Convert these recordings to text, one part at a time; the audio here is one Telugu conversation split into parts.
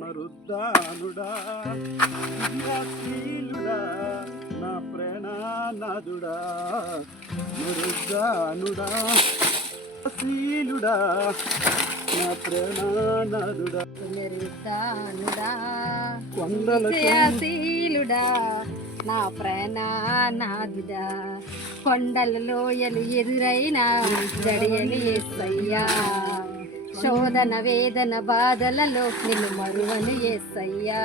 మరుద్దానుడా విద్యాశీలుడా నా ప్రేణనాథుడా మరుద్దానుడా శీలుడా నా ప్రేణనాథుడా మెరుద్దానుడా కొండలకు విజయశీలుడా నా ప్రాణనాథుడా కొండల లోయలు ఎదురైన జడియని యేసయ్యా శోధన వేదన బాధలలో నిన్ను మరువను యేసయ్యా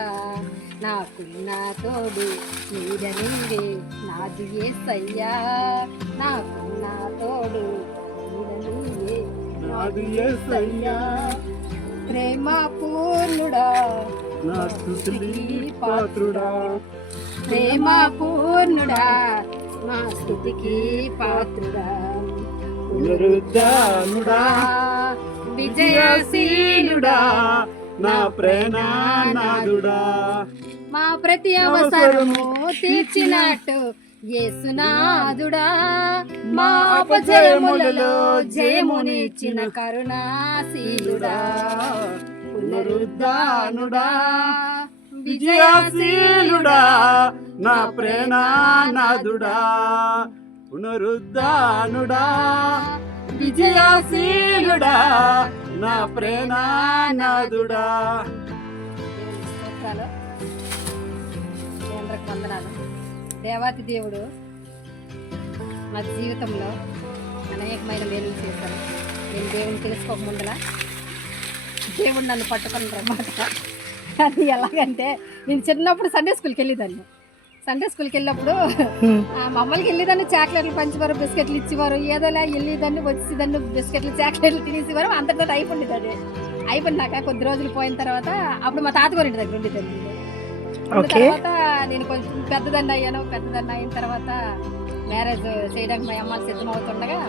నాకున్న తోడు నీడ నీవే నాది యేసయ్యా నాకున్న తోడు నీడ నీవే నాది యేసయ్యా ప్రేమ పూర్ణుడా నా స్తుతికి పాత్రుడా ప్రేమ పూర్ణుడా నా స్తుతికి పాత్రుడా పునరుద్ధానుడా విజయశీలుడా నా ప్రేణనాథుడా మా ప్రతి అవసరము తీర్చినట్టు యేసునాథుడా మా అపజయములలో జయమునిచ్చిన కరుణాశీలుడా పునరుద్ధానుడా విజయశీలుడా నా ప్రేణనాథుడా పునరుద్ధానుడా విజయశీలుడా నా ప్రేణనాథుడా. స్తోత్రాలు, దేవునికి వందనాలు. దేవాతి దేవుడు నా జీవితంలో అనేకమైన మేలులు చేశాను. నేను దేవుని తెలుసుకోక ముందల దేవుడు నన్ను పట్టుకుని రమ్మాట. అది ఎలాగంటే నేను చిన్నప్పుడు సండే స్కూల్కి వెళ్ళేదాన్ని. సండే స్కూల్కి వెళ్ళినప్పుడు మమ్మల్ని వెళ్ళేదాన్ని చాక్లెట్లు పంచేవారు, బిస్కెట్లు ఇచ్చేవారు, ఏదోలా వెళ్ళేదాన్ని వచ్చేదాన్ని బిస్కెట్లు చాక్లెట్లు తినేసేవారు. అంతటా అయిపోయింది. అది అయిపోయినాక కొద్ది రోజులు పోయిన తర్వాత అప్పుడు మా తాతగారి ఇంటి దగ్గర ఉండేదాన్ని. తర్వాత నేను కొంచెం పెద్దదాన్ని అయ్యాను. పెద్దదాన్ని అయిన తర్వాత మ్యారేజ్ చేయడానికి మా అమ్మాయి సిద్ధం అవుతుండగా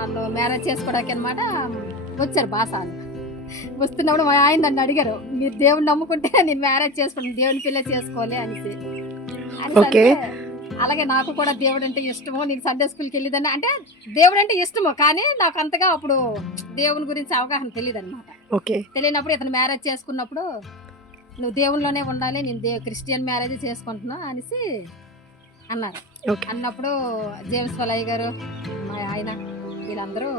నన్ను మ్యారేజ్ చేసుకోవడానికి అనమాట వచ్చారు బాసాలు. వస్తున్నప్పుడు మా ఆయన నన్ను అడిగారు, మీరు దేవుని నమ్ముకుంటే నేను మ్యారేజ్ చేసుకుంటాను, దేవుని పిల్ల చేసుకోవాలి అనేసి. అలాగే నాకు కూడా దేవుడు అంటే ఇష్టము. నీకు సండే స్కూల్కి వెళ్ళేదాన్ని అంటే దేవుడు అంటే ఇష్టము, కానీ నాకు అంతగా అప్పుడు దేవుని గురించి అవగాహన తెలియదు అనమాట. తెలియనప్పుడు ఇతను మ్యారేజ్ చేసుకున్నప్పుడు నువ్వు దేవునిలోనే ఉండాలి, నేను క్రిస్టియన్ మ్యారేజ్ చేసుకుంటున్నా అనేసి అన్నారు. అన్నప్పుడు జేమ్స్ వలయ్య గారు మా ఆయన వీళ్ళందరూ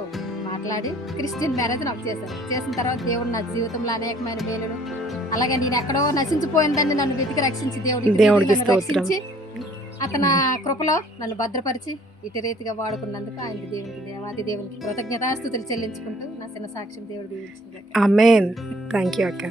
మాట్లాడి క్రిస్టియన్ మ్యారేజ్ నాకు చేశారు. చేసిన తర్వాత దేవుడు నా జీవితంలో అనేకమైన మేలుడు, అలాగే నేను ఎక్కడో నశించిపోయిందని నన్ను వెతికి రక్షించి దేవుడికి రక్షించి అతని కృపలో నన్ను భద్రపరిచి ఇటు రీతిగా వాడుకున్నందుకు ఆయనకి దేవాది దేవునికి కృతజ్ఞతాస్తుతులు చెల్లించుకుంటూ నా చిన్న సాక్ష్యం దేవుడు దీవించింది. ఆమేన్. థాంక్యూ అక్క.